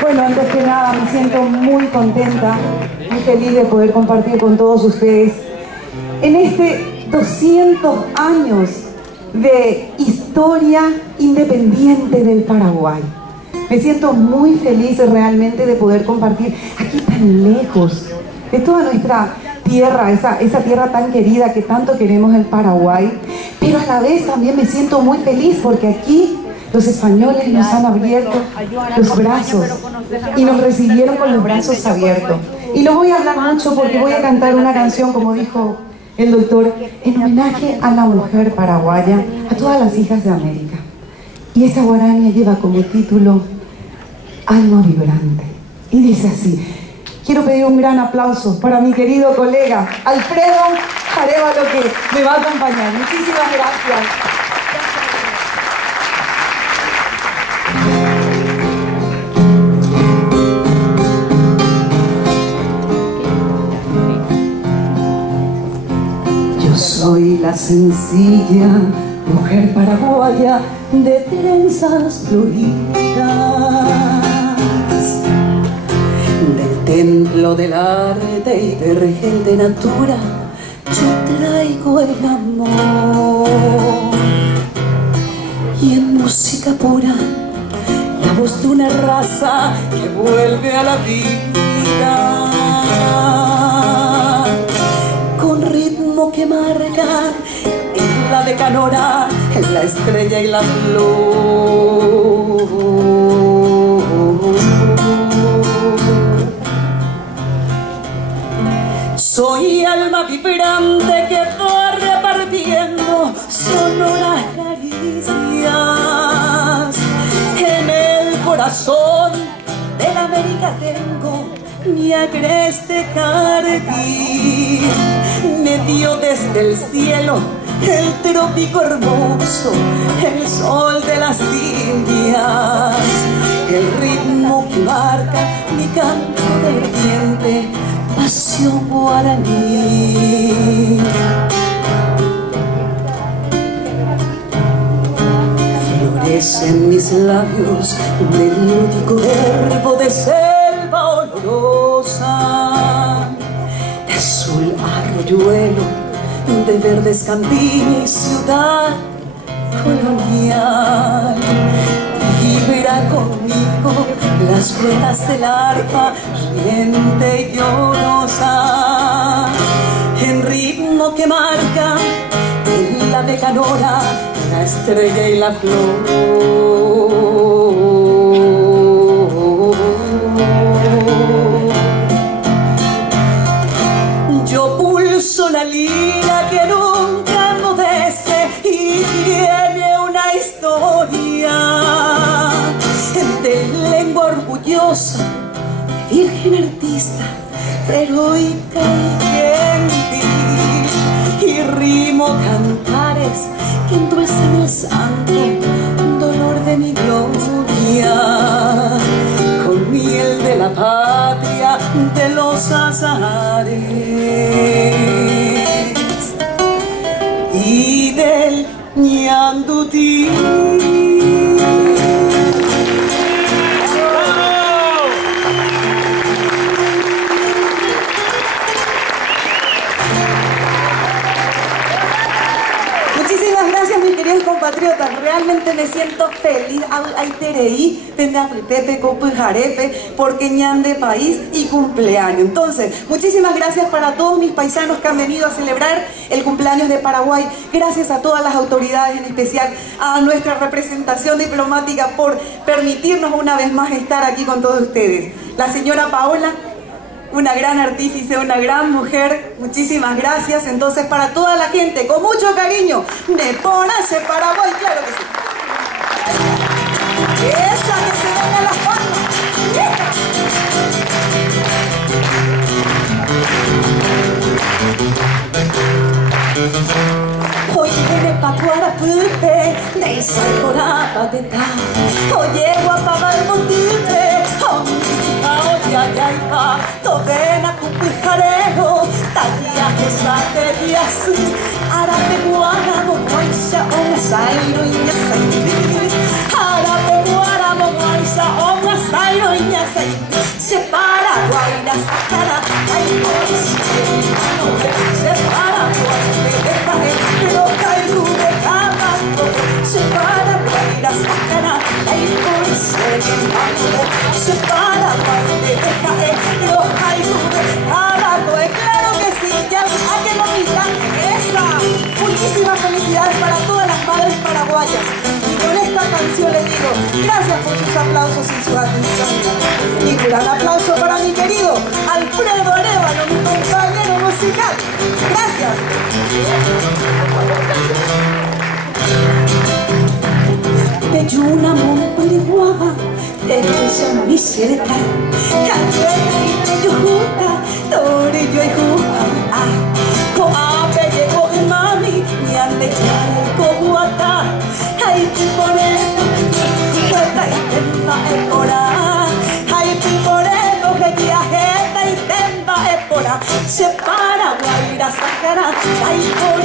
Bueno, antes que nada me siento muy contenta, muy feliz de poder compartir con todos ustedes en este 200 años de historia independiente del Paraguay. Me siento muy feliz realmente de poder compartir aquí tan lejos de toda nuestra tierra, esa tierra tan querida que tanto queremos, el Paraguay. Pero a la vez también me siento muy feliz porque aquí los españoles nos han abierto los brazos y nos recibieron con los brazos abiertos. Y no voy a hablar mucho porque voy a cantar una canción, como dijo el doctor, en homenaje a la mujer paraguaya, a todas las hijas de América. Y esta guaraña lleva como título Alma Vibrante. Y dice así. Quiero pedir un gran aplauso para mi querido colega Alfredo Arévalo, que me va a acompañar. Muchísimas gracias. Yo soy la sencilla mujer paraguaya de trenzas floridas, del templo del arte y vergel de natura, yo traigo el amor. Y en música pura, la voz de una raza que vuelve a la vida, con ritmo que marca en la de Canora, en la estrella y la flor. Soy alma vibrante que va repartiendo sonoras caricias en el corazón de la América. Tengo mi agreste carqui, me dio desde el cielo el trópico hermoso, el sol de las Indias, el ritmo que marca mi canto de vertiente, pasión guaraní. Florecen mis labios del lúdico verbo de selva olorosa, de azul arroyuelo, de verdes campiña y ciudad colonial. Vibra conmigo las ruedas del arpa riente y llorosa, en ritmo que marca en la mecanora, la estrella y la flor. Yo pulso la lira que nunca enmudece y tiene una historia de lengua orgullosa, de virgen artista, heroica y gentil, y rimo cantares que endulzan el santo dolor de mi gloria, con miel de la patria de los azahares y del ñandutí. Compatriotas, realmente me siento feliz al Tereí, Pepe, Copujarepe, porque ñan de país y cumpleaños. Entonces, muchísimas gracias para todos mis paisanos que han venido a celebrar el cumpleaños de Paraguay. Gracias a todas las autoridades, en especial a nuestra representación diplomática por permitirnos una vez más estar aquí con todos ustedes. La señora Paola, una gran artífice, una gran mujer, muchísimas gracias. Entonces, para toda la gente, con mucho cariño, me ponace Paraguay, claro que sí. Esa, que se vengan las palmas. Hoy viene pa' Cuarapupe, de Isarcora pa' Tetá. Oye, guapa, el montipe, Yayaypa, Tobena, Cupijarero, Talia, Quesate, Yasu, Arape, Guaramo, Moisa, Omasairo, y Yasairi, Arape, Guaramo, Moisa, Omasairo. Navidad. Gracias. Belluna Montpeliguaba, de ella mi cerca, Cachuela y Teyujuta, Torillo y Juja, Coape llegó mami, mi ande el cobuata, ay piporero, juega y temba epora, ay piporero, que viajeta y temba epora, se para guaira sacará, ay por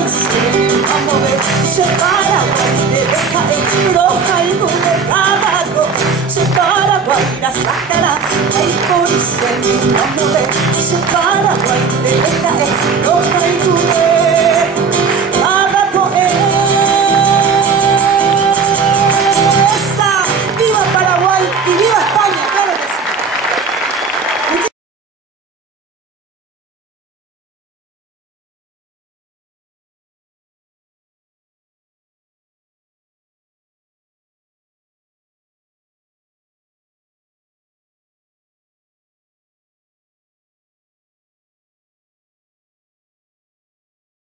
vamos a ver, se para guaira, roja y nube caballo, se para guaira sacará, ay por vamos a ver, se para guaira,